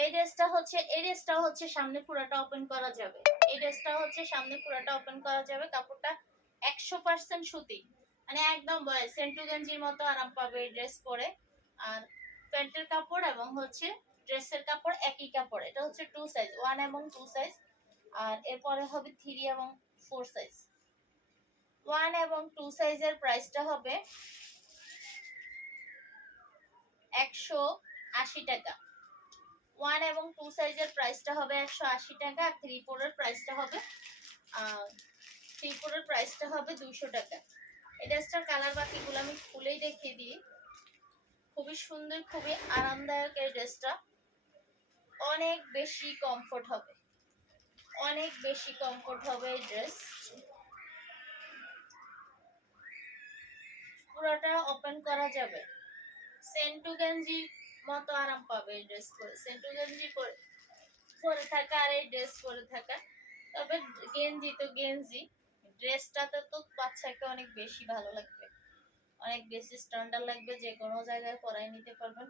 এই ড্রেসটা হচ্ছে সামনে পুরোটা ওপেন করা যাবে। এই ড্রেসটা হচ্ছে সামনে পুরোটা ওপেন করা যাবে। কাপড়টা 100% সুতি, মানে একদম সেন্টু গেঞ্জির মতো আরাম পাবে এই ড্রেস পরে। আর প্যান্টের কাপড় এবং হচ্ছে ড্রেসের কাপড় একই কাপড়। এটা হচ্ছে 2 সাইজ, 1 এবং 2 সাইজ। আর এরপরে হবে 3 এবং 4 সাইজ। 1 এবং 2 সাইজের প্রাইসটা হবে 180 টাকা। 1 এবং 2 সাইজের প্রাইসটা হবে 180 টাকা। আর 3 4 এর প্রাইসটা হবে 200 টাকা। এই ড্রেসটার কালার বাকিগুলো আমি খুলেই দেখিয়ে দিই। খুবই সুন্দর, খুবই আরামদায়ক এই ড্রেসটা। অনেক বেশি কমফোর্ট হবে, অনেক বেশি কমফোর্ট হবে এই ড্রেস। পুরোটা ওপেন করা যাবে। সেন্টু গেঞ্জি মতো আরাম পাবে এই ড্রেস পরে। সেন্টু গেঞ্জি পরে থাকা আর এই ড্রেস পরে থাকা। তবে গেঞ্জি তো গেঞ্জি, ড্রেসটাতে তো বাচ্চাকে অনেক বেশি ভালো লাগবে, অনেক বেশি স্ট্যান্ডার্ড লাগবে। যে কোনো জায়গায় পরাই নিতে পারবেন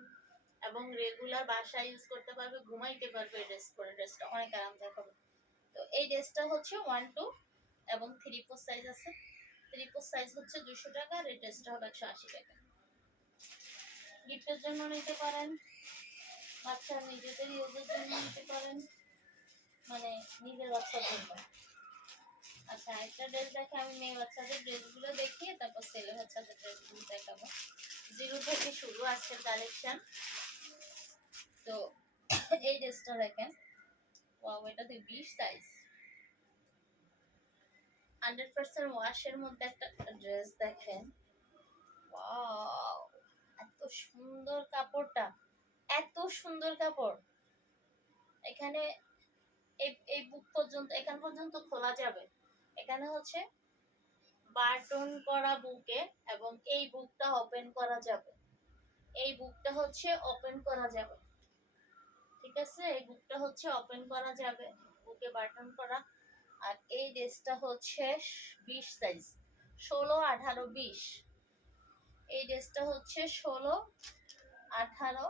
এবং রেগুলার বাসায় ইউজ করতে পারবে, ঘুমাইতে পারবে এই ড্রেস পরে। ড্রেসটা অনেক আরামদায়ক হবে। তো এই ড্রেসটা হচ্ছে 1 2 এবং 3 4 সাইজ আছে। 3 4 সাইজ হচ্ছে 200 টাকা আর এই ড্রেসটা হবে 180 টাকা। গিফটের জন্য নিতে পারেন, বাচ্চার নিজেদের ইউজের জন্য নিতে পারেন, মানে নিজের বাচ্চার জন্য। আচ্ছা, একটা ড্রেস দেখে আমি মেয়ে বাচ্চাদের ড্রেসগুলো দেখিয়ে তারপর ছেলে বাচ্চাদের ড্রেসগুলো দেখাবো। 0 থেকে শুরু আজকের কালেকশন। তো এই ড্রেসটা দেখেন, ওয়াও, এটা তো 20 সাইজ। 100% ওয়াশের মধ্যে একটা ড্রেস দেখেন। ওয়াও, এত সুন্দর কাপড়টা, এত সুন্দর কাপড়। এখানে এই বুক পর্যন্ত, এখান পর্যন্ত খোলা যাবে। এখানে হচ্ছে বাটন করা বুকে এবং এই বুকটা ওপেন করা যাবে। এই বুকটা হচ্ছে ওপেন করা যাবে, ঠিক আছে? এই বুকটা হচ্ছে ওপেন করা যাবে, বুকে বাটন করা। আর এই ড্রেসটা হচ্ছে 20 সাইজ, 16 18 20। এই ড্রেসটা হচ্ছে 16 18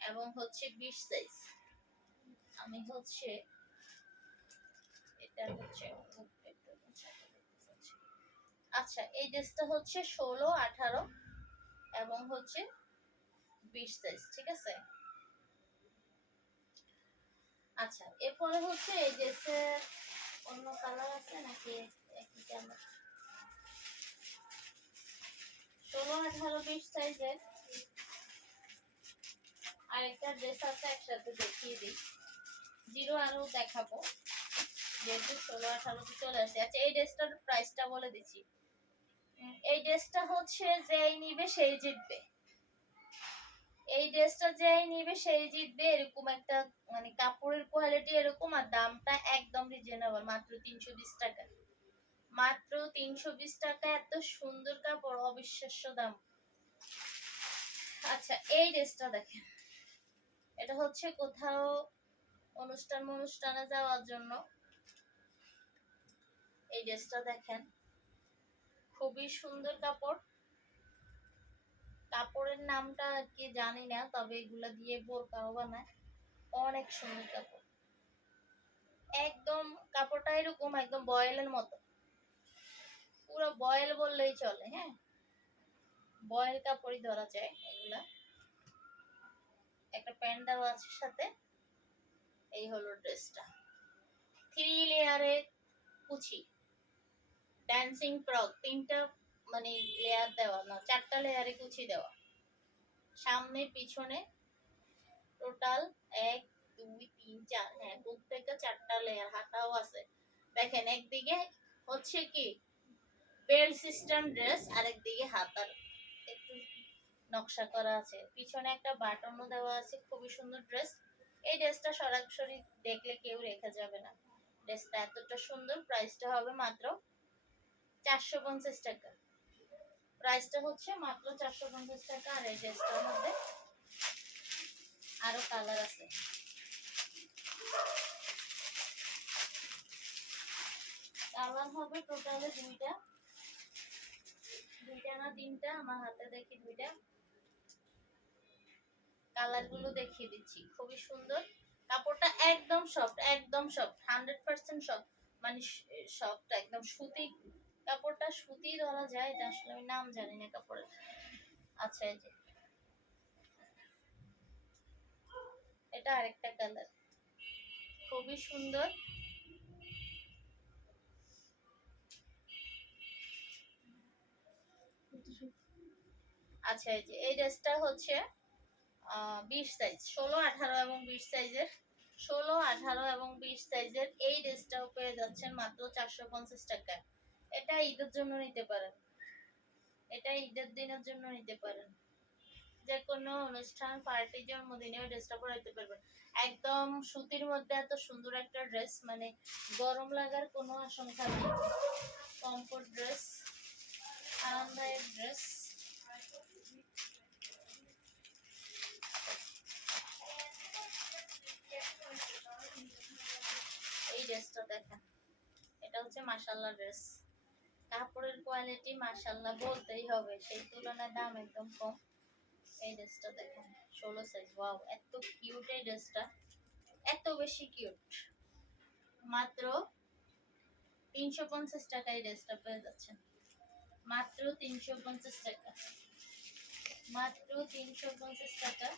এবং হচ্ছে 20 সাইজ। আমি হচ্ছে এটা হচ্ছে, আচ্ছা, এই ড্রেসটা হচ্ছে 16 18 এবং হচ্ছে 20 সাইজ, ঠিক আছে? আচ্ছা, এরপরে হচ্ছে এই ড্রেসের অন্য কালার আছে নাকি? একই কালার, 16 18 20 সাইজের আরেকটা ড্রেস আছে, একসাথে দেখিয়ে দিই। 0 আরও দেখাবো যেহেতু 16 18 চলে আসছে। আচ্ছা, এই ড্রেসটার প্রাইসটা বলে দিচ্ছি। এই ড্রেসটা হচ্ছে যেই নিবে সেই জিতবে। এই ড্রেসটা যেই নিবে সেই জিতবে, এরকম একটা, মানে কাপড়ের কোয়ালিটি এরকম। আর দামটা একদম রিজনেবল, মাত্র 320 টাকা। মাত্র 320 টাকা, এত সুন্দর কাপড়, অবিশ্বাস্য দাম। আচ্ছা, এই ড্রেসটা দেখেন, এটা হচ্ছে কোথাও অনুষ্ঠানে যাওয়ার জন্য। এই ড্রেসটা দেখেন, খুবই সুন্দর কাপড়। কাপড়ের নামটা কি জানি না, তবে এগুলা দিয়ে বোরকাও বানায়। অনেক সুন্দর কাপড়, একদম কাপড়টা এরকম একদম বয়েলের মতো, পুরো বয়েল বললেই চলে। হ্যাঁ, বয়েল কাপড়ই ধরা যায় এগুলা। একটা প্যান্ট দেওয়া আছে সাথে। এই হলো ড্রেসটা, 3 লেয়ারে কুচি, ড্যান্সিং ফ্রক। 3টা মানে লেয়ার দেওয়া না, 4টা লেয়ারে কুচি দেওয়া। সামনে পিছনে টোটাল 1 2 3 4, হ্যাঁ, প্রত্যেকটা 4টা লেয়ার। হাতাও আছে দেখেন, একদিকে হচ্ছে কি বেল্ট সিস্টেম ড্রেস, আরেকদিকে হাতার একটু নকশা করা আছে। পিছনে একটা বাটনও দেওয়া আছে। খুবই সুন্দর ড্রেস। এই ড্রেসটা সরাসরি দেখলে কেউ রেখে যাবে না। ড্রেসটা এতটা সুন্দর। প্রাইসটা হবে মাত্র 450 টাকা। প্রাইসটা হচ্ছে মাত্র 450 টাকা। আর এই ড্রেসটার মধ্যে আরো কালার আছে। কালার হবে টোটালে 2টা না 3টা, আমার হাতে দেখি 2টা। কালার গুলো দেখিয়ে দিচ্ছি, খুবই সুন্দর। কাপড়টা একদম সফট, একদম সফট, 100% সফট, মানে সফট একদম সুতি। কাপড়টা সুতি ধরা যায়, এটা আসলে আমি নাম জানি না কাপড়ের। আচ্ছা, এই যে এটা আরেকটা কালার, খুবই সুন্দর। আচ্ছা, এই যে এই ড্রেসটা হচ্ছে 20 সাইজ, 16, 18 এবং 20 সাইজের, 16, 18 এবং 20 সাইজের এই ড্রেসটাও পেয়ে যাচ্ছেন মাত্র 450 টাকা। এটা ঈদের জন্য নিতে পারেন, এটা ঈদের দিনের জন্য নিতে পারেন, যে কোনো অনুষ্ঠান, পার্টি, জন্মদিনে ওই ড্রেসটা পরাইতে পারবেন। একদম সুতির মধ্যে এত সুন্দর একটা ড্রেস, মানে গরম লাগার কোনো আশঙ্কা নেই। কমফোর্ট ড্রেস, আরামদায়ক ড্রেস। এই ড্রেসটা দেখেন, এটা হচ্ছে মাশাআল্লাহ ড্রেস। কাপড়ের কোয়ালিটি মাশাআল্লাহ বলতেই হবে, সেই তুলনায় দাম একদম কম। এই ড্রেসটা দেখেন, 16 সাইজ। ওয়াও, এত কিউট এই ড্রেসটা, এত বেশি কিউট। মাত্র 350 টাকা এই ড্রেসটা পেয়ে যাচ্ছেন, মাত্র 350 টাকা, মাত্র 350 টাকা।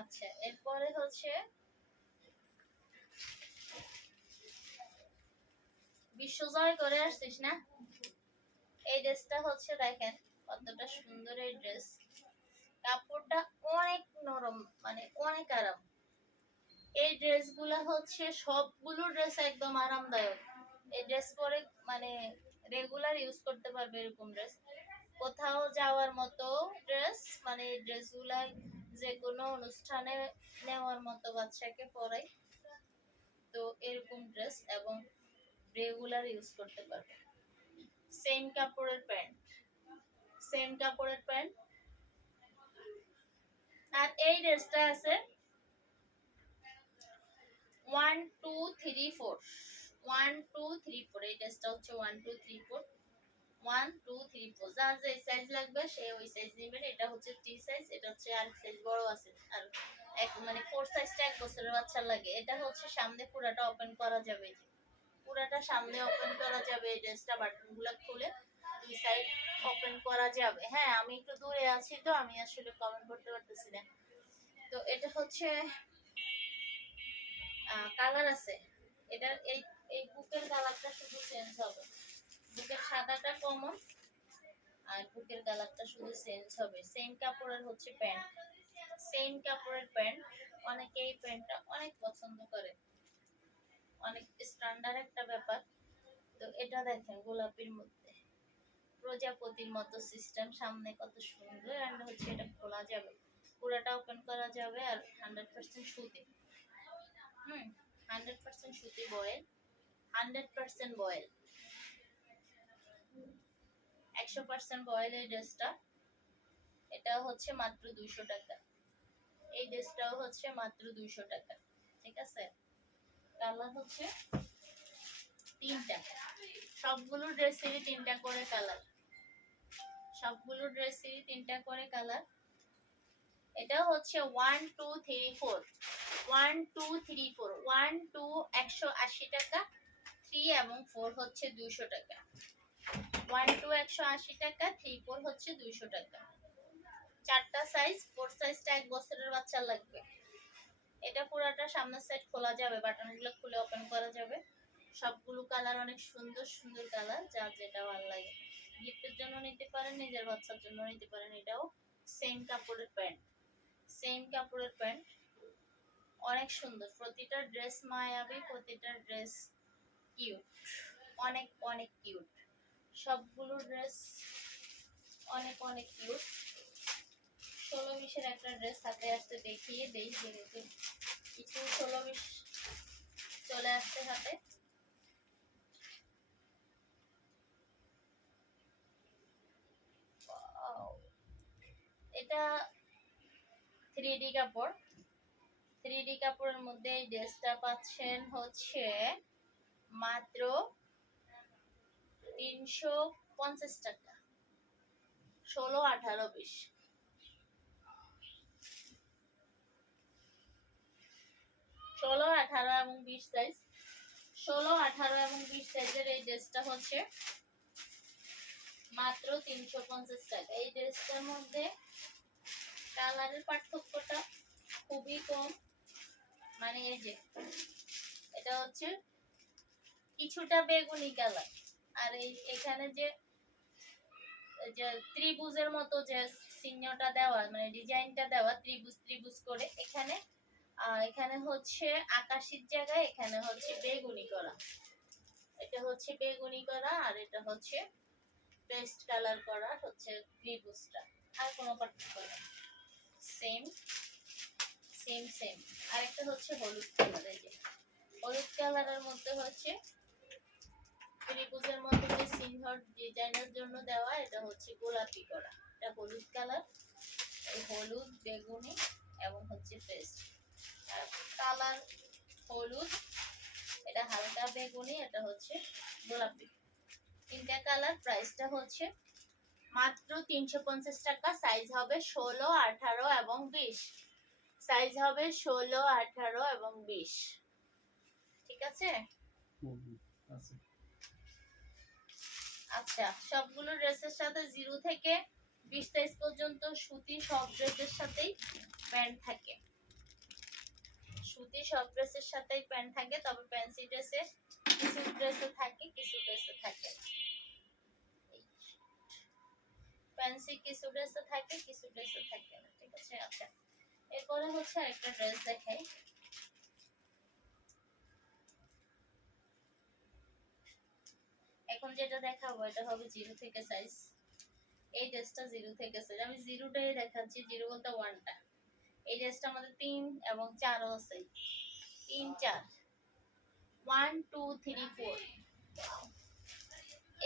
আচ্ছা, এরপরে হচ্ছে বিশ্বজয় করে আসছিস না, এই ড্রেসটা হচ্ছে দেখেন কতটা সুন্দর এই ড্রেস। কাপড়টা অনেক নরম, মানে অনেক আরাম। এই ড্রেসগুলো হচ্ছে সবগুলো ড্রেস একদম আরামদায়ক। এই ড্রেস পরে মানে রেগুলার ইউজ করতে পারবে এরকম ড্রেস। কোথাও যাওয়ার মতো ড্রেস, মানে এই ড্রেসগুলা যে কোনো অনুষ্ঠানে নেওয়ার মতো বাচ্চাকে পরাই, তো এরকম ড্রেস এবং রেগুলার ইউজ করতে পারবে। সেম কাপড়ের প্যান্ট, সেম কাপড়ের প্যান্ট। আর এই ড্রেসটা আছে 1 2 3 4, 1 2 3 4। এই ড্রেসটা হচ্ছে 1 2 3 4, 1 2 3 4। যার যে সাইজ লাগবে সে ওই সাইজ নেবেন। এটা হচ্ছে 3 সাইজ, এটা হচ্ছে আর সাইজ বড় আছে। আর এক মানে 4 সাইজটা 1 বছরের বাচ্চা লাগে। এটা হচ্ছে সামনে পুরাটা ওপেন করা যাবে, যে পুরাটা সামনে ওপেন করা যাবে। এই ড্রেসটা বাটনগুলো খুলে দুই সাইড ওপেন করা যাবে। হ্যাঁ, আমি একটু দূরে আছি তো আমি আসলে কমেন্ট করতে পারতেছি না। তো এটা হচ্ছে কালার আছে, এটার এই এই বুকের কালারটা শুধু চেঞ্জ হবে। বুকের সাদাটা কমন, আর বুকের কালারটা শুধু চেঞ্জ হবে। সেম কাপড়ের হচ্ছে প্যান্ট, সেম কাপড়ের প্যান্ট। অনেকে এই প্যান্টটা অনেক পছন্দ করে, অনেক স্ট্যান্ডার্ড একটা ব্যাপার। তো এটা দেখেন গোলাপির মধ্যে প্রজাপতির মতো সিস্টেম, সামনে কত সুন্দর। আর হচ্ছে এটা খোলা যাবে, পুরাটা ওপেন করা যাবে। আর 100% সুতি, 100% সুতি বয়েল, 100% বয়েল, 100% বয়েল এই ড্রেসটা। এটা হচ্ছে মাত্র 200 টাকা। এই ড্রেসটাও হচ্ছে মাত্র 200 টাকা। ঠিক আছে, কালার হচ্ছে 3টা, সবগুলো ড্রেসেরই 3টা করে কালার, সবগুলো ড্রেসেরই 3টা করে কালার। এটা হচ্ছে 1 2 3 4, 1 2 3 4, 1 2 180 টাকা, 3 এবং 4 হচ্ছে 200 টাকা। 1 2 180 টাকা, 3 4 হচ্ছে 200 টাকা। 4টা সাইজ, 4 সাইজটা 1 বছরের বাচ্চা লাগবে। এটা পুরাটা সামনের সাইড খোলা যাবে, বাটনগুলো খুলে ওপেন করা যাবে। সবগুলো কালার অনেক সুন্দর সুন্দর কালার, যার যেটা ভালো লাগে গিফটের জন্য নিতে পারেন, নিজের বাচ্চার জন্য নিতে পারেন। এটাও সেম কাপড়ের প্যান্ট, সেম কাপড়ের প্যান্ট, অনেক সুন্দর। প্রতিটা ড্রেস মায়াবী, প্রতিটা ড্রেস কিউট, অনেক অনেক কিউট। সবগুলো ড্রেস অনেক অনেক কিউট। 16-20 একটা ড্রেস হাতে আসতে দেখিয়ে দেই, যেহেতু কিছু 16-20 চলে আসতে হাতে। এটা 3D কাপড়, 3D কাপড়ের মধ্যে এই ড্রেসটা পাচ্ছেন হচ্ছে মাত্র টাকা, 16, 18, 20। 16, 18 এবং 20 সাইজ। 16, 18 এবং 20 সাইজের এই ড্রেসটা হচ্ছে মাত্র 350 টাকা। এই ড্রেসটার মধ্যে কালারের পার্থক্যটা খুবই কম। মানে এই যে এটা হচ্ছে কিছুটা বেগুনি কালার, আর এই এখানে যে ত্রিভুজের মতো যে চিহ্নটা দেওয়া, মানে ডিজাইনটা দেওয়া ত্রিভুজ ত্রিভুজ করে, এখানে এখানে হচ্ছে আকাশির জায়গায় এখানে হচ্ছে বেগুনি করা। এটা হচ্ছে বেগুনি করা, আর এটা হচ্ছে পেস্ট কালার করা হচ্ছে ত্রিভুজটা। আর কোনো পার্থক্য নেই, সেম সেম সেম। আর একটা হচ্ছে হলুদ কালার। এই যে হলুদ কালারের মধ্যে হচ্ছে ত্রিভুজের মধ্যে যে চিহ্ন ডিজাইনের জন্য দেওয়া, এটা হচ্ছে গোলাপি করা। এটা হলুদ কালার, এই হলুদ, বেগুনি এবং হচ্ছে পেস্ট। আর কালার হলুদ, এটা হালকা বেগুনি, এটা হচ্ছে গোলাপি। তিনটা কালার। প্রাইসটা হচ্ছে মাত্র 350 টাকা। সাইজ হবে 16, 18 এবং 20। সাইজ হবে 16, 18 এবং 20। ঠিক আছে? আচ্ছা, সবগুলো ড্রেসের সাথে 0 থেকে 20 সাইজ পর্যন্ত সুতি সব ড্রেসের সাথেই প্যান্ট থাকে। সুতি সব ড্রেসের সাথেই প্যান্ট থাকে, তবে ফ্যান্সি ড্রেসে কিছু ড্রেসে থাকে, কিছু ড্রেসে থাকে। ফ্যান্সি কিছু ড্রেসে থাকে, কিছু ড্রেসে থাকে না। ঠিক আছে? আচ্ছা, এরপরে হচ্ছে আরেকটা ড্রেস দেখাই। এখন যেটা দেখাবো এটা হবে 0 থেকে সাইজ। এই ড্রেসটা 0 থেকে সাইজ। আমি 0টাই দেখাচ্ছি, 0 বলতে 1টা। এই ড্রেসটা আমাদের 3 এবং 4 আছে। 3, 4, 1, 2, 3, 4।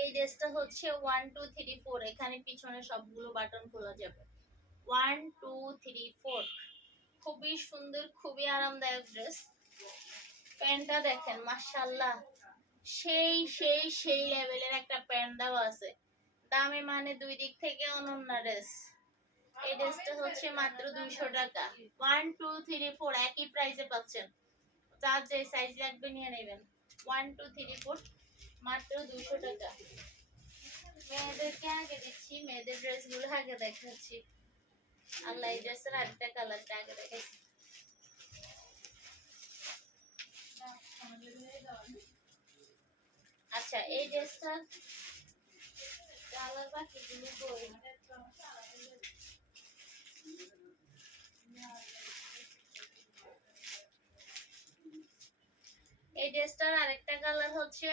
এই ড্রেসটা হচ্ছে 1, 2, 3, 4। এখানে পিছনে সবগুলো বাটন খোলা যাবে। 1, 2, 3, 4। খুবই সুন্দর, খুবই আরামদায়ক ড্রেস। প্যান্টটা দেখেন, মাশাআল্লাহ, সেই সেই সেই লেভেলের একটা প্যান্ট দেওয়া আছে। দামে মানে দুই দিক থেকে অনন্য ড্রেস। এই ড্রেসটা হচ্ছে মাত্র 200 টাকা। 1, 2, 3, 4 একই প্রাইসে পাচ্ছেন। যার যে সাইজ লাগবে নিয়ে নেবেন। 1, 2, 3, 4 মাত্র 200 টাকা। মেয়েদেরকে আগে দিচ্ছি, মেয়েদের ড্রেসগুলো আগে দেখাচ্ছি। আল্লাহ, এই ড্রেসের আরেকটা কালারটা আগে দেখাচ্ছি। আচ্ছা, এই ড্রেসটা কালার বাকিগুলো কই? এই ড্রেসটার আরেকটা কালার হচ্ছে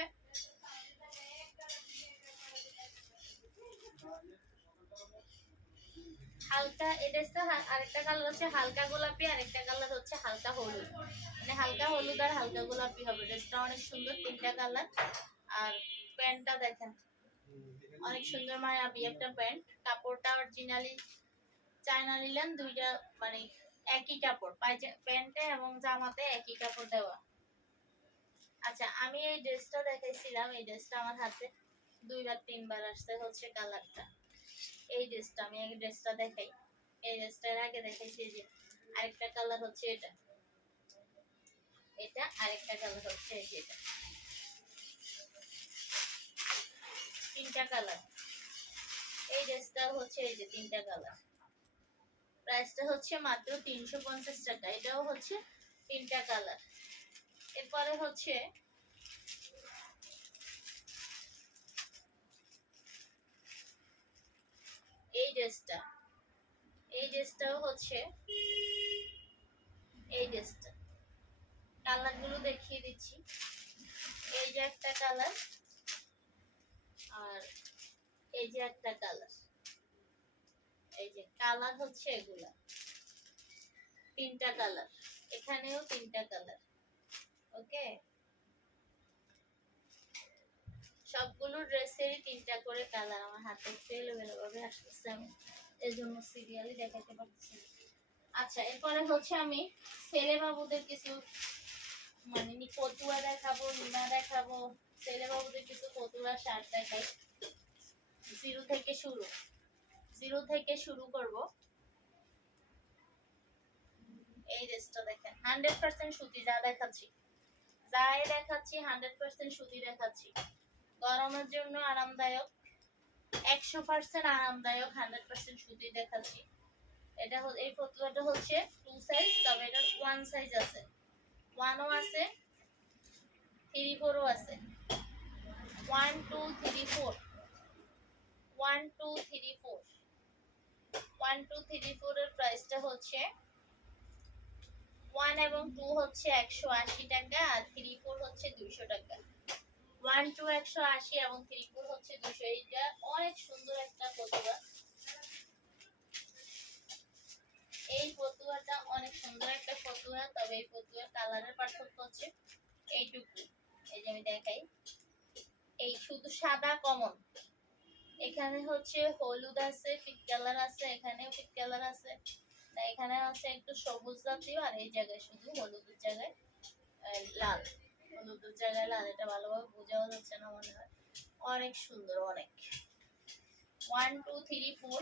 হালকা। এই ড্রেসটা আরেকটা কালার হচ্ছে হালকা গোলাপি, আরেকটা কালার হচ্ছে হালকা হলুদ। মানে হালকা হলুদ আর হালকা গোলাপি হবে। ড্রেসটা অনেক সুন্দর, তিনটা কালার। আর প্যান্টটা দেখেন, অনেক সুন্দর মায়াবী একটা প্যান্ট। কাপড়টা অরিজিনালি চায়না লিলেন, দুইটা মানে একই কাপড়, প্যান্টে এবং জামাতে একই কাপড় দেওয়া। আচ্ছা, আমি এই ড্রেসটা দেখাইছিলাম। এই ড্রেসটা আমার হাতে 2-3 বার আসছে হচ্ছে কালারটা। এই ড্রেসটা আমি আগে ড্রেসটা দেখাই। এই ড্রেসটার আগে দেখাইছি যে আরেকটা কালার হচ্ছে এটা, এটা আরেকটা কালার হচ্ছে এটা। তিনটা কালার। এই ড্রেসটা হচ্ছে এই যে তিনটা কালার। প্রাইসটা হচ্ছে মাত্র 350 টাকা। এটাও হচ্ছে তিনটা কালার। এরপরে হচ্ছে এই ড্রেসটা। এই ড্রেসটাও হচ্ছে এই ড্রেসটা। কালারগুলো দেখিয়ে দিচ্ছি। এই যে একটা কালার, আর এই যে একটা কালার। এই যে কালার হচ্ছে এগুলা, তিনটা কালার। এখানেও তিনটা কালার। ওকে, সবগুলো ড্রেসেরই তিনটা করে কালার। আমার হাতে এলোমেলো ভাবে আসতেছে, আমি এর জন্য সিরিয়ালি দেখাতে পারছি। আচ্ছা, এরপরে হচ্ছে আমি ছেলে বাবুদের কিছু মানে পতুয়া দেখাবো, নিমা দেখাবো। ছেলে বাবুদের কিছু পতুয়া শার্ট দেখাই। জিরো থেকে শুরু করব। এই ড্রেসটা দেখেন 100% সুতি, যাই দেখাচ্ছি 100% সুতি দেখাচ্ছি। গরমের জন্য আরামদায়ক, 100% আরামদায়ক, 100% সুতি দেখাচ্ছি। এটা এই ফতুয়াটা হচ্ছে 2 সাইজ, তবে এটা 1 সাইজ আছে, 1ও আছে, 3 4ও আছে। 1 2 3 4, 1 2 3 4, 1 2 3 4 এর প্রাইসটা হচ্ছে 1 এবং 2 হচ্ছে 180 টাকা, আর 3 4 হচ্ছে 200 টাকা। 1 2 180 এবং 3 4 হচ্ছে 200। এটা অনেক সুন্দর একটা ফতুয়া। এই ফতুয়াটা অনেক সুন্দর একটা ফতুয়া, তবে এই ফতুয়ার কালারের পার্থক্য হচ্ছে এইটুকু। এই যে আমি দেখাই, এই শুধু সাদা কমন, এখানে হচ্ছে হলুদ আছে, পিঙ্ক কালার আছে, এখানেও পিঙ্ক কালার আছে, এখানে আছে একটু সবুজ জাতীয়, আর এই জায়গায় শুধু হলুদের জায়গায় লাল, হলুদের জায়গায় লাল। এটা ভালোভাবে বোঝাও যাচ্ছে না মনে হয়। অনেক সুন্দর, অনেক। 1 2 3 4,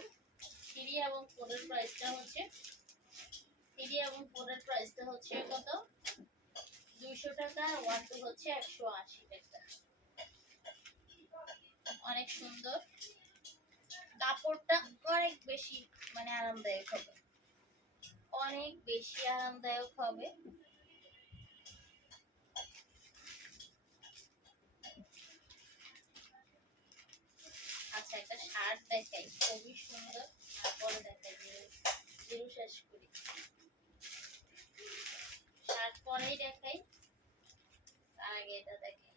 3 এবং 4 এর প্রাইসটা হচ্ছে 3 এবং 4 এর প্রাইসটা হচ্ছে কত? 200 টাকা। 1 2 হচ্ছে 180 টাকা। অনেক সুন্দর, কাপড়টা অনেক বেশি মানে আরামদায়ক হবে, অনেক বেশি আরামদায়ক হবে। আচ্ছা, একটা শার্ট দেখাই, খুবই সুন্দর। তারপরে দেখাই, জিরো শেষ করি। শার্ট পরেই দেখাই, আগে এটা দেখাই।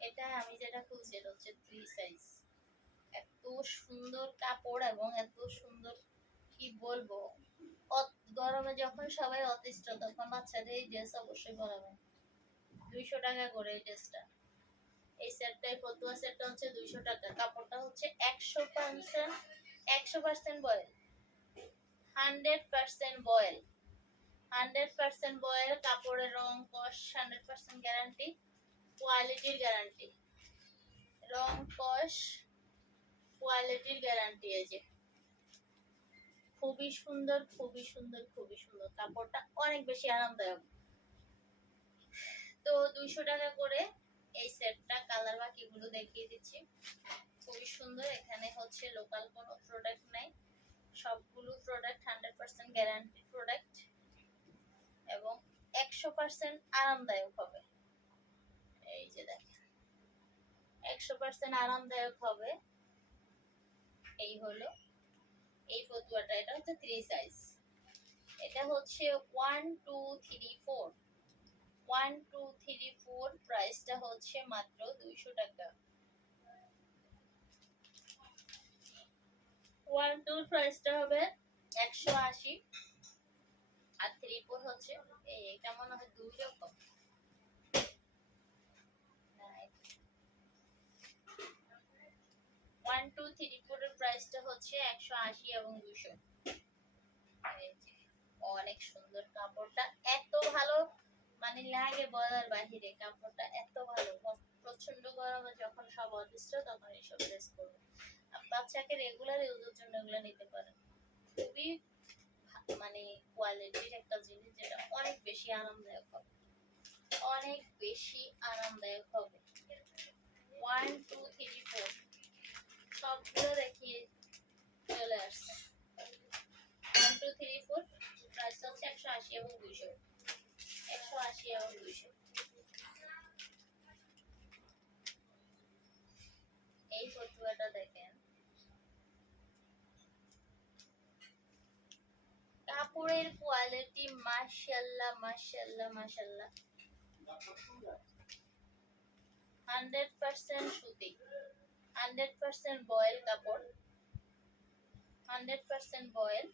এটা আমি যেটা খুলছি এটা হচ্ছে 3 সাইজ। এত সুন্দর কাপড় এবং এত সুন্দর, কি বলবো, গরমে যখন সবাই অতিষ্ঠ তখন বাচ্চাদের এই ড্রেস অবশ্যই পরাবেন। 200 টাকা করে এই ড্রেসটা। এই সেটটাই, ফতুয়া সেটটা হচ্ছে 200 টাকা। কাপড়টা হচ্ছে 100% বয়েল, 100% বয়েল, 100% বয়েল। কাপড়ের রং কস 100% গ্যারান্টি, কোয়ালিটির গ্যারান্টি, রং কস কোয়ালিটির গ্যারান্টি। এই যে খুবই সুন্দর, খুবই সুন্দর, খুবই সুন্দর। কাপড়টা অনেক বেশি আরামদায়ক। তো 200 টাকা করে এই সেটটা। কালার বাকিগুলো দেখিয়ে দিচ্ছি, খুবই সুন্দর। এখানে হচ্ছে লোকাল কোনো প্রোডাক্ট নাই, সবগুলো প্রোডাক্ট 100% গ্যারান্টি প্রোডাক্ট এবং 100% আরামদায়ক হবে। এই যে দেখেন, 100% আরামদায়ক হবে। এই হলো এই ফতুয়াটা। এটা হচ্ছে 3 সাইজ। এটা হচ্ছে 1 2 3 4, 1 2 3 4। প্রাইসটা হচ্ছে মাত্র 200 টাকা। 1 2 প্রাইসটা হবে 180, আর 3 4 হচ্ছে এটা মনে হয় 2 রকম। 1 2 3 4 এর প্রাইসটা হচ্ছে 180 এবং 200। অনেক সুন্দর কাপড়টা, এত ভালো মানে লাগে বলার বাহিরে। কাপড়টা এত ভালো, প্রচন্ড গরমে যখন সব অতিষ্ঠ তখন এইসব ড্রেস করবে। বাচ্চাকে রেগুলার ইউজের জন্য এগুলো নিতে পারেন। খুবই মানে কোয়ালিটির একটা জিনিস, যেটা অনেক বেশি আরামদায়ক হবে, অনেক বেশি আরামদায়ক হবে। 1 2 3 4 সবগুলো দেখিয়ে চলে আসছে। 1 2 3 4 প্রাইস হচ্ছে 180 এবং 200, 180 এবং 200। এই ফতুয়াটা দেখেন, কাপড়ের কোয়ালিটি মাশাআল্লাহ, মাশাআল্লাহ, মাশাআল্লাহ। 100% সুতি, 100% বয়েল কাপড়, 100% বয়েল।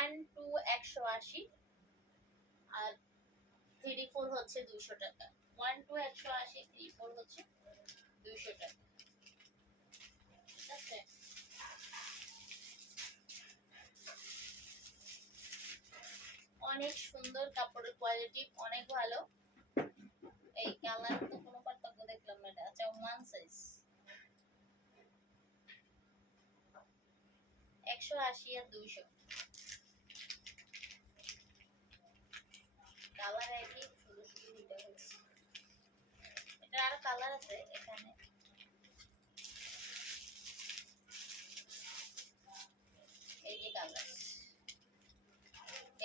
1 2 180, আর 3 4 হচ্ছে 200 টাকা। 1 2 180, 3 4 হচ্ছে 200 টাকা। ঠিক আছে, অনেক সুন্দর, কাপড়ের কোয়ালিটি অনেক ভালো। এই কালার তো কোনো পার্থক্য দেখলাম না। এটা আচ্ছা 1 সাইজ, 180 আর 200 কালার একই, শুধু শুধু দুইটা হচ্ছে। এটা আর কালার আছে এখানে, এই যে কালার,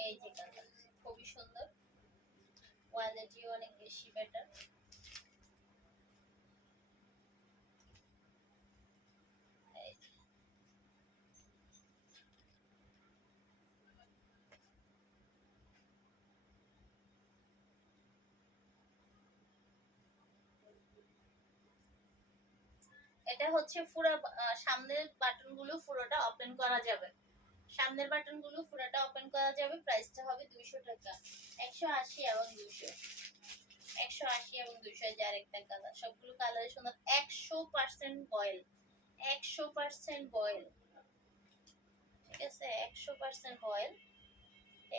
এই যে কালার খুবই সুন্দর, কোয়ালিটি অনেক বেশি বেটার। এটা হচ্ছে পুরো সামনের বাটন গুলো পুরোটা ওপেন করা যাবে, সামনের বাটন গুলো পুরোটা ওপেন করা যাবে। প্রাইসটা হবে 200 টাকা, 180 এবং 200, 180 এবং 200। যার একটা কালার, সবগুলো কালারই সুন্দর। 100% বয়েল, 100% বয়েল, ঠিক আছে, 100% বয়েল।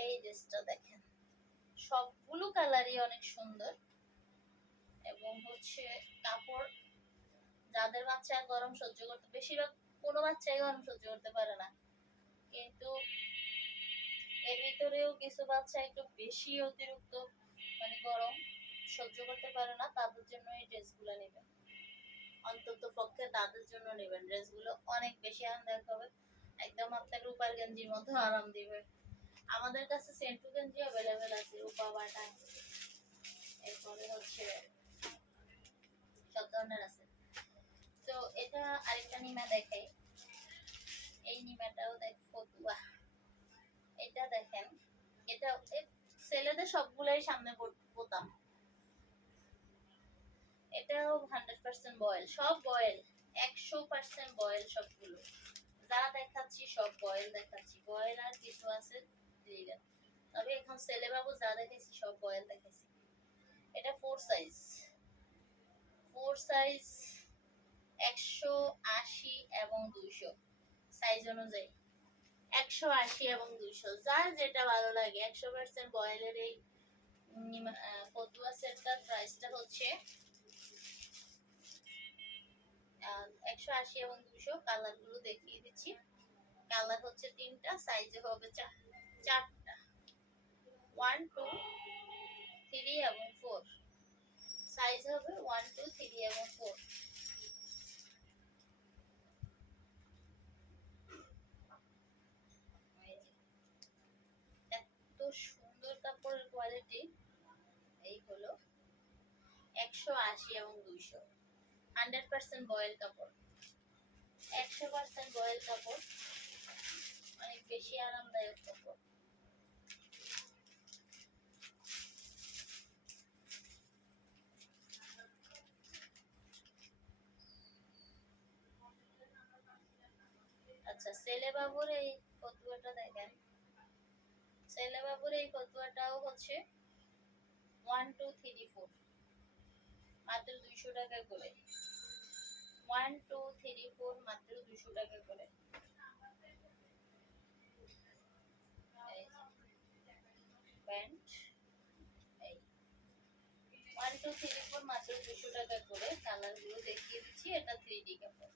এই ড্রেসটা দেখেন, সবগুলো কালারই অনেক সুন্দর এবং হচ্ছে কাপড়, যাদের বাচ্চা গরম সহ্য করতে, বেশিরভাগ কোনো বাচ্চাই গরম সহ্য করতে পারে না, কিন্তু এর ভিতরেও কিছু বাচ্চা একটু বেশি অতিরিক্ত মানে গরম সহ্য করতে পারে না, তাদের জন্য এই ড্রেসগুলো নেবেন, অন্তত পক্ষে তাদের জন্য নেবেন। ড্রেসগুলো অনেক বেশি আরামদায়ক হবে, একদম আপনার রূপার গেঞ্জির মতো আরাম দিবে। আমাদের কাছে সেন্টু গেঞ্জি অ্যাভেলেবেল আছে, রূপা বাটা, এরপরে হচ্ছে সব ধরনের আছে। তো এটা আরেকটা নিমা দেখাই, এই নিমাটাও দেখ ফতুয়া, এটা দেখেন, এটা ছেলেদের সবগুলাই সামনে বোতাম, এটাও 100% বয়েল, সব বয়েল, 100% বয়েল সবগুলো। যা দেখাচ্ছি সব বয়েল দেখাচ্ছি, বয়েল আর কিছু আছে দিলেন, তবে এখন ছেলে বাবু যা দেখেছি সব বয়েল দেখেছি। এটা 4 সাইজ, 4 সাইজ, 180 এবং 200 সাইজ অনুযায়ী, 180 এবং 200, যার যেটা ভালো লাগে। 100% বয়েলের এই ফতুয়া সেটটার প্রাইসটা হচ্ছে 180 এবং 200। কালার গুলো দেখিয়ে দিচ্ছি, কালার হচ্ছে তিনটা, সাইজে হবে চারটা, 1 2 3 এবং 4, সাইজ হবে 1 2 3 এবং 4। এত সুন্দর কাপড়ের কোয়ালিটি। এই হলো 180 এবং 200, 100% বয়েল কাপড়, 100% বয়েল কাপড়, অনেক বেশি আরামদায়ক কাপড়। আচ্ছা, ছেলে বাবুর এই ফতুয়াটা দেখেন, ছেলে বাবুর এই ফতুয়াটাও হচ্ছে 1 2 3 4, মাত্র 200 টাকা করে, 1 2 3 4 মাত্র 200 টাকা করে। প্যান্ট এই 1 2 3 4 মাত্র 200 টাকা করে। কালার গুলো দেখিয়ে দিচ্ছি, এটা 3D কাপড়,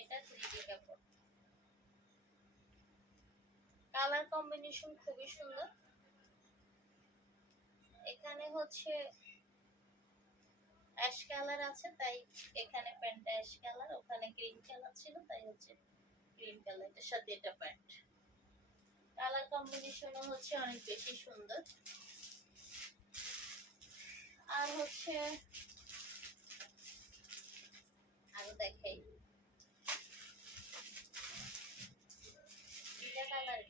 এটা 3D কাপড়, কালার কম্বিনেশন খুবই সুন্দর। এখানে হচ্ছে অ্যাশ কালার আছে, তাই এখানে প্যান্টটা অ্যাশ কালার, ওখানে গ্রিন কালার ছিল তাই হচ্ছে গ্রিন কালারের সাথে এটা প্যান্ট। কালার কম্বিনেশনও হচ্ছে অনেক বেশি সুন্দর। আর হচ্ছে আরো দেখাই, দুইটা কালার,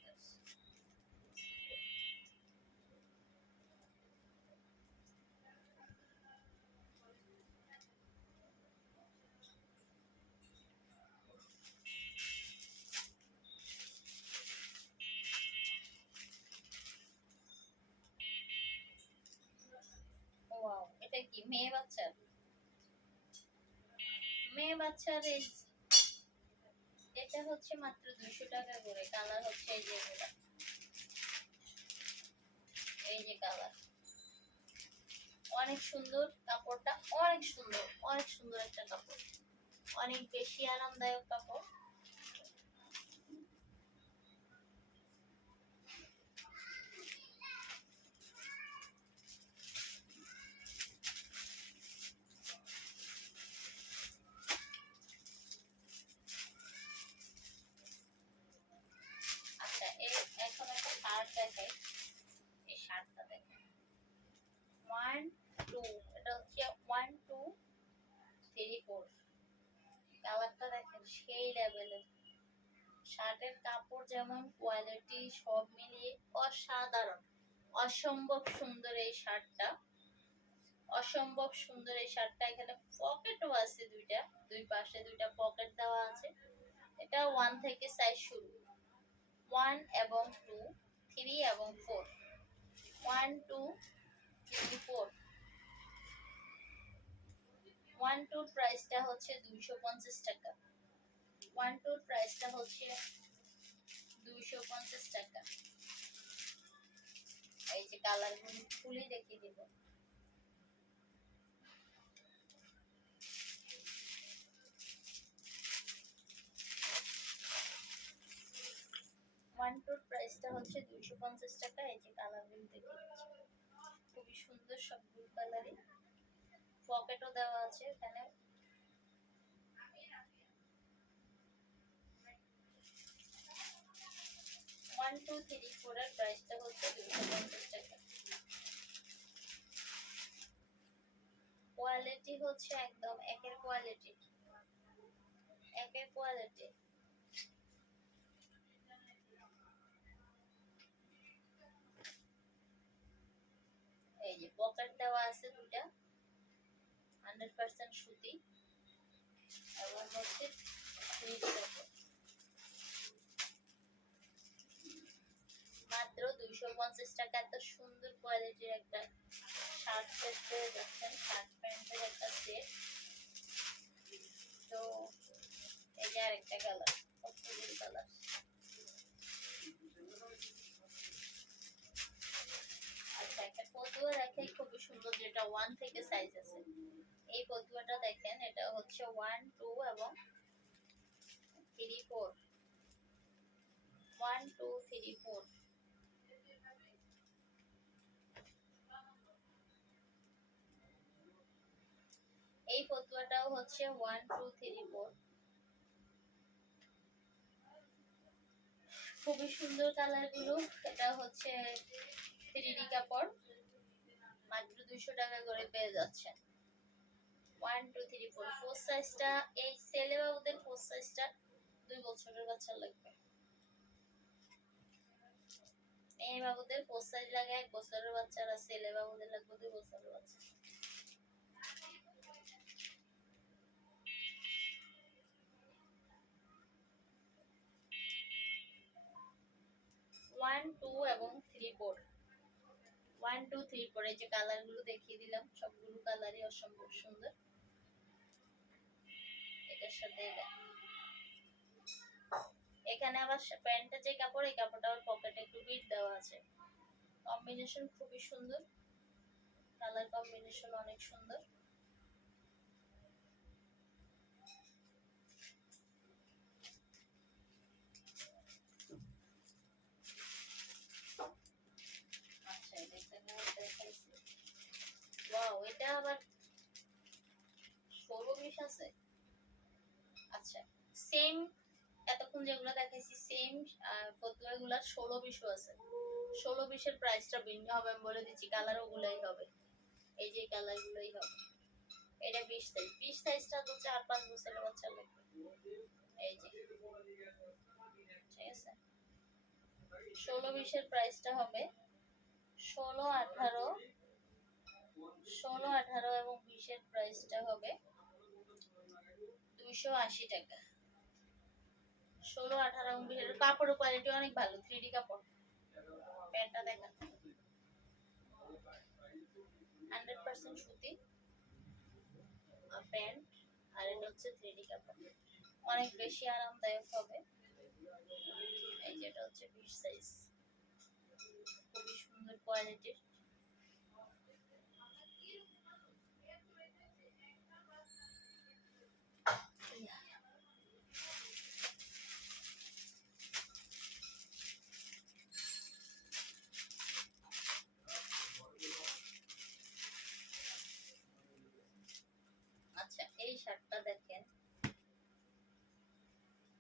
ওয়াও, এটা কি মেয়ে বাচ্চার, মেয়ে বাচ্চার এই, এটা হচ্ছে মাত্র 200 টাকা করে। কালার হচ্ছে এই যে এগুলা, এই যে কালার, অনেক সুন্দর কাপড়টা, অনেক সুন্দর, অনেক সুন্দর একটা কাপড়, অনেক বেশি আরামদায়ক কাপড়। সেই লেভেলের শার্টের কাপড় যেমন কোয়ালিটি সব মিলিয়ে অসাধারণ, অসম্ভব সুন্দর এই শার্টটা, অসম্ভব সুন্দর এই শার্টটা। এখানে পকেটও আছে দুইটা, দুই পাশে দুইটা পকেট দেওয়া আছে। এটা 1 থেকে সাইজ শুরু, 1 এবং 2, 3 এবং 4, 1 2 3 4। 1 2 প্রাইসটা হচ্ছে 250 টাকা, 1 2 প্রাইসটা হচ্ছে 250 টাকা। এই যে কালারগুলো খুলে দেখিয়ে দিব। 1 2 প্রাইসটা হচ্ছে 250 টাকা। এই যে কালারগুলো দেখিয়ে দিচ্ছি, খুবই সুন্দর সবগুলো কালারই। পকেটও দেওয়া আছে এখানে। 1 2 3 4 এর প্রাইসটা হচ্ছে 250 টাকা। কোয়ালিটি হচ্ছে একদম একের কোয়ালিটি, একের কোয়ালিটি। এই যে পকেট দেওয়া আছে দুটা, 100% সুতি এবং হচ্ছে মাত্র 250 টাকা। এত সুন্দর কোয়ালিটির একটা শার্ট সেট পেয়ে যাচ্ছেন, শার্ট প্যান্টের একটা সেট। তো এই যে আরেকটা কালার, কতগুলো কালার। আচ্ছা, একটা ফতুয়া দেখে খুবই সুন্দর, যেটা 1 থেকে সাইজ আছে। এই ফতুয়াটা দেখেন, এটা হচ্ছে 1 2 এবং 3 4, 1 2 3 4। এই ফতুয়াটাও হচ্ছে 1 2 3 4। খুবই সুন্দর কালার গুলো। এটা হচ্ছে 3D কাপড়, মাত্র 200 টাকা করে পেয়ে যাচ্ছেন। 1 2 3 4 ফোর সাইজটা, এই ছেলে বাবুদের ফোর সাইজটা 2 বছরের বাচ্চা লাগবে। মেয়ে বাবুদের ফোর সাইজ লাগে 1 বছরের বাচ্চা, আর ছেলে বাবুদের লাগবে 2 বছরের বাচ্চা। ওয়ান টু এবং 3 4, 1 2 3 4। এই যে কালার গুলো দেখিয়ে দিলাম, সবগুলো কালারই অসম্ভব সুন্দর। এটার সাথে এটা, এখানে আবার প্যান্টের যে কাপড়, এই কাপড়টা আবার পকেটে একটু বিট দেওয়া আছে। কম্বিনেশন খুবই সুন্দর, কালার কম্বিনেশন অনেক সুন্দর। আচ্ছা, এটা একটা কালার দেখাইছি। ওয়াও, এটা আবার 16 20 আছে। আচ্ছা, সেম এতক্ষণ যেগুলো দেখাইছি সেম ফতুয়াগুলা 16 20 আছে। 16 20 এর প্রাইসটা ভিন্ন হবে, আমি বলে দিচ্ছি। কালার ওগুলাই হবে, এই যে কালার গুলোই হবে। এটা 20 সাইজ, 20 সাইজটা তো 4 5 বছরের বাচ্চা লাগবে। এই যে, ঠিক আছে। 16 20 এর প্রাইসটা হবে 16 18, 16 18 এবং 20 এর প্রাইসটা হবে 280 টাকা। 16 18 এবং 20 এর কাপড়ের কোয়ালিটি অনেক ভালো, 3D কাপড়। প্যান্টটা দেখেন, 100% সুতি প্যান্ট, আর এটা হচ্ছে 3D কাপড়, অনেক বেশি আরামদায়ক হবে। এই যেটা হচ্ছে 20 সাইজ, খুবই সুন্দর কোয়ালিটির। আচ্ছা, এই শার্টটা দেখেন,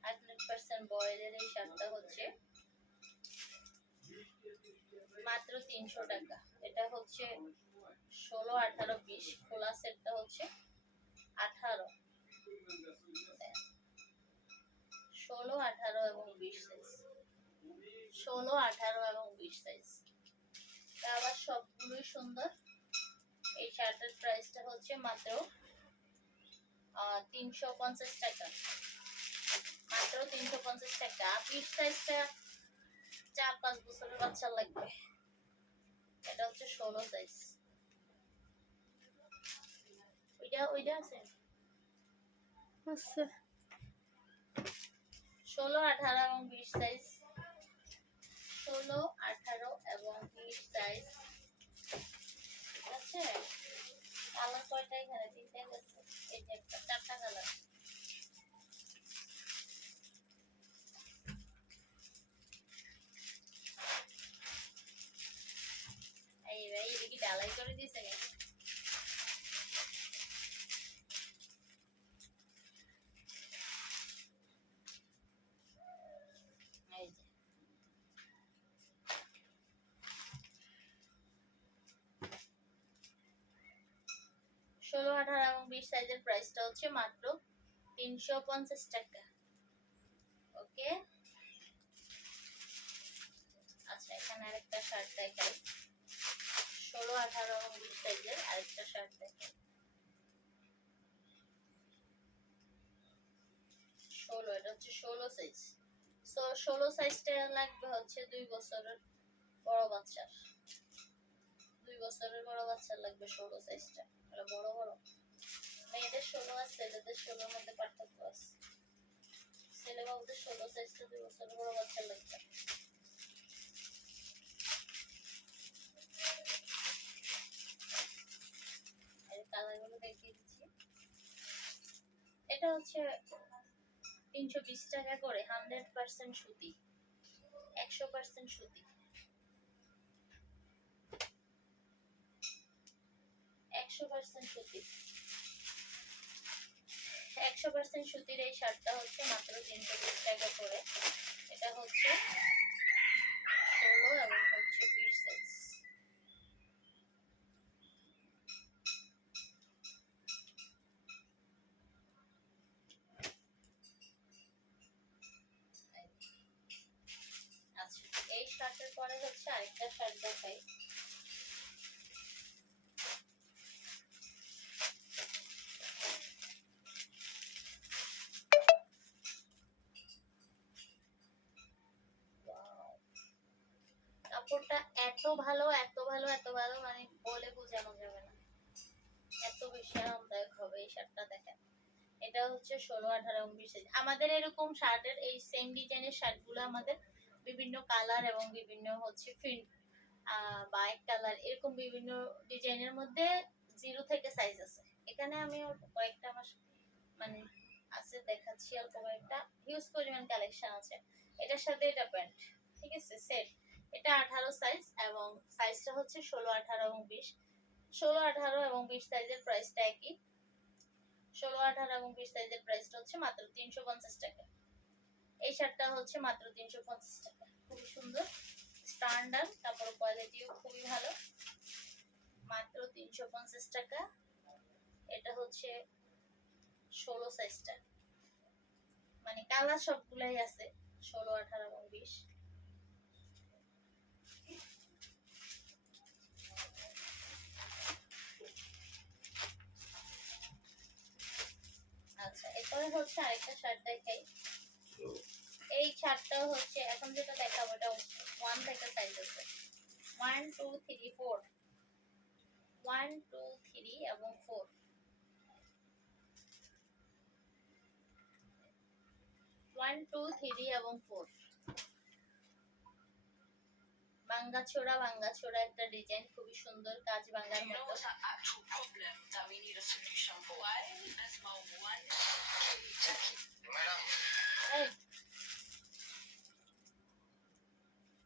100% বয়েলের। এই শার্টটা হচ্ছে মাত্র 300 টাকা। এটা হচ্ছে 16 18 20, খোলা সেটটা হচ্ছে 18। 18 এবং 20 সাইজ, 16, 18 এবং 20 সাইজ। আবার সবগুলোই সুন্দর। এই শার্টের প্রাইসটা হচ্ছে মাত্র 350 টাকা, মাত্র 350 টাকা। 20 সাইজটা 4-5 বছরের বাচ্চা লাগবে। এটা হচ্ছে 16 সাইজ। ওইটা আছে 16, 18 এবং 20 সাইজ, 16, 18 এবং 20 সাইজ। ঠিক আছে, কালার কয়টা এখানে? 3টা আছে। এই যে একটা 4টা কালার। এই ভাই এদিকে ডালাই করে দিয়েছে নাকি? এই যে 16, 18 এবং 20 সাইজের প্রাইসটা হচ্ছে মাত্র 350 টাকা। ওকে, আচ্ছা এখানে আরেকটা শার্ট দেখাই। 16, 18 এবং 20 সাইজের আরেকটা শার্ট দেখাই। 16, এটা হচ্ছে 16 সাইজ। সো 16 সাইজটা লাগবে হচ্ছে 2 বছরের বড় বাচ্চার। 2 বছরের বড় বাচ্চার লাগবে 16 সাইজটা। এটা বড় বড়। মেয়েদের 16 আর ছেলেদের 16 এর মধ্যে পার্থক্য আছে। ছেলে বাবুদের 16 সাইজটা 2 বছরের বড় বাচ্চার লাগবে। এই কালারগুলো দেখিয়ে দিচ্ছি। এটা হচ্ছে 320 টাকা করে, 100% সুতি, 100% সুতি, 100% সুতি, 100% সুতির এই শার্টটা হচ্ছে মাত্র 320 টাকা করে। এটা হচ্ছে 16 এবং হচ্ছে 20 সাইজ। আচ্ছা, এই শার্টের পরে হচ্ছে আরেকটা শার্ট দেখাই। কাপড়টা এত ভালো, এত ভালো, এত ভালো, মানে বলে বোঝানো যাবে না, এত বেশি আরামদায়ক হবে এই শার্টটা। দেখেন, এটা হচ্ছে 16, 18 এবং 20 সাইজ। আমাদের এরকম শার্টের এই সেম ডিজাইনের শার্টগুলো আমাদের বিভিন্ন কালার এবং বিভিন্ন হচ্ছে প্রিন্ট বা এক কালার এরকম বিভিন্ন ডিজাইনের মধ্যে 0 থেকে সাইজ আছে। এখানে আমি কয়েকটা আমার মানে আছে দেখাচ্ছি, অল্প কয়েকটা হিউজ পরিমাণ কালেকশন আছে। এটার সাথে এটা প্যান্ট, ঠিক আছে, সেট। এটা 18 সাইজ এবং সাইজটা হচ্ছে 16, 18 এবং 20। 16, 18 এবং 20 সাইজের প্রাইসটা একই। 16, 18 এবং 20 সাইজের প্রাইসটা হচ্ছে মাত্র 350 টাকা। এই শার্টটা হচ্ছে মাত্র 350 টাকা। খুবই সুন্দর, স্ট্যান্ডার্ড, কাপড় কোয়ালিটিও খুবই ভালো, মাত্র 350 টাকা। এটা হচ্ছে 16 সাইজটা, মানে কালার সবগুলাই আছে 16, 18 এবং 20। আচ্ছা, এরপরে হচ্ছে আরেকটা শার্ট দেখাই। এই শার্টটা হচ্ছে এখন যেটা দেখাবো এটা 1 থেকে সাইজ আছে, 1, 2, 3, 4, 1, 2, 3 এবং 4। 1, 2, 3 এবং 4। ভাঙ্গাচোরা একটা ডিজাইন, খুবই সুন্দর, কাজ ভাঙ্গার মতো।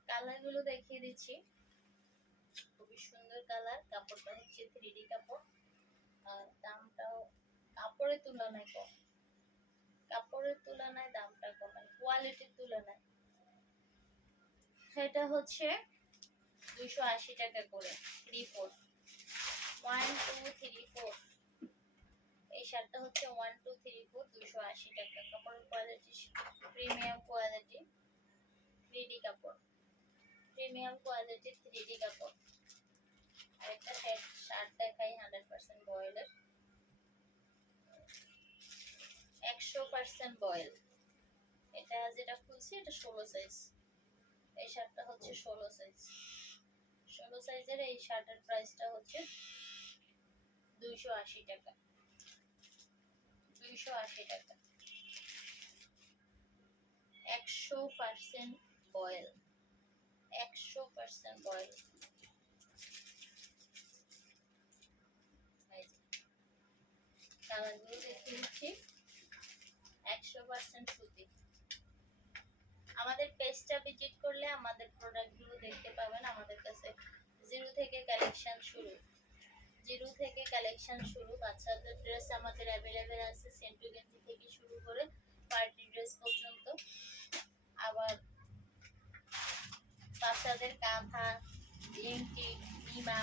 কালার গুলো দেখিয়ে দিচ্ছি, খুবই সুন্দর কালার। কাপড়টা হচ্ছে 3D কাপড়, আর দামটাও কাপড়ের তুলনায় কম, কাপড়ের তুলনায় দামটা কম, কোয়ালিটির তুলনায়। এটা হচ্ছে 280 টাকা করে, 3, 4, 1, 2, 3, 4। এই শার্টটা হচ্ছে 1, 2, 3, 4, 280 টাকা। কাপড়ের কোয়ালিটি প্রিমিয়াম। প্রিমিয়াম কোয়ালিটির 3D কাপড়। আরেকটা শার্ট দেখাই 100% বয়েলের, 100% বয়েল। এটা যেটা খুলছি এটা 16 সাইজ। এই শার্টটা হচ্ছে 16 সাইজ। 16 সাইজের এই শার্টের প্রাইসটা হচ্ছে 280 টাকা। 280 টাকা। 100% বয়েল। 100% বয়েল। কালারগুলো দেখিয়ে দিচ্ছি। 100% সুতি। আমাদের পেজটা ভিজিট করলে আমাদের প্রোডাক্টগুলো দেখতে পাবেন। আমাদের কাছে জিরো থেকে কালেকশন শুরু। বাচ্চাদের ড্রেস আমাদের অ্যাভেলেবেল আছে, সেন্টু গেঞ্জি থেকে শুরু করে পার্টি ড্রেস পর্যন্ত। আবার বাচ্চাদের কাঁথা, লিংটি, নিমা,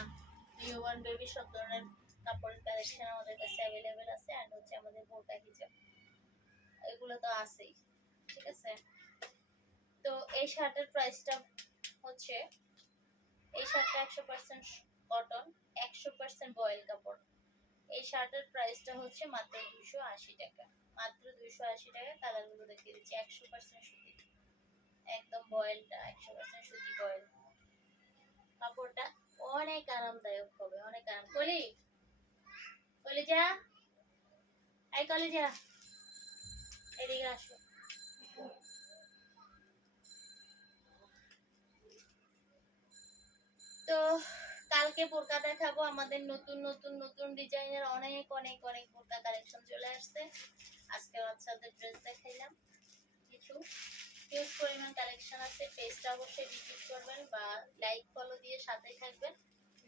নিউবর্ন বেবি সব ধরনের কাপড়ের কালেকশন আমাদের কাছে অ্যাভেলেবেল আছে। আর হচ্ছে আমাদের বোরকা হিজাব, এগুলো তো আছেই, ঠিক আছে। তো এই শার্টের প্রাইসটা হচ্ছে, এই শার্টটা 100% কটন, 100% বয়েল কাপড়। এই শার্টের প্রাইসটা হচ্ছে মাত্র 280 টাকা। মাত্র 280 টাকা। কালারগুলো দেখিয়ে দিচ্ছি। 100% সুতি, একদম বয়েলটা 100% সুতি বয়েল। কাপড়টা অনেক আরামদায়ক হবে, অনেক আরাম। কলিজা, এই কলিজা, এদিকে আসো। তো কালকে বোরকা দেখাবো। আমাদের নতুন নতুন নতুন ডিজাইনের অনেক অনেক অনেক বোরকা কালেকশন চলে আসছে। আজকে বাচ্চাদের ড্রেস দেখাইলাম কিছু। হিউজ পরিমাণ কালেকশন আছে। পেজটা অবশ্যই ভিজিট করবেন বা লাইক ফলো দিয়ে সাথে থাকবেন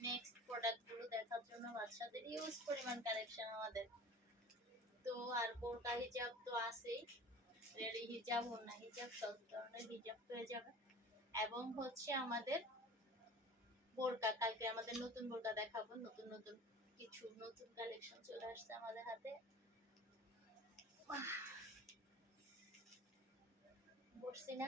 নেক্সট প্রোডাক্টগুলো দেখার জন্য। বাচ্চাদের হিউজ পরিমাণ কালেকশন আমাদের। তো আর বোরকা হিজাব তো আছেই, রেডি হিজাব, ওড়না হিজাব, সব ধরনের হিজাব পেয়ে যাবে। এবং হচ্ছে আমাদের বোরকা, কালকে আমাদের নতুন বোরকা দেখাবো। নতুন নতুন কিছু নতুন কালেকশন চলে আসছে আমাদের হাতে। বসছি না,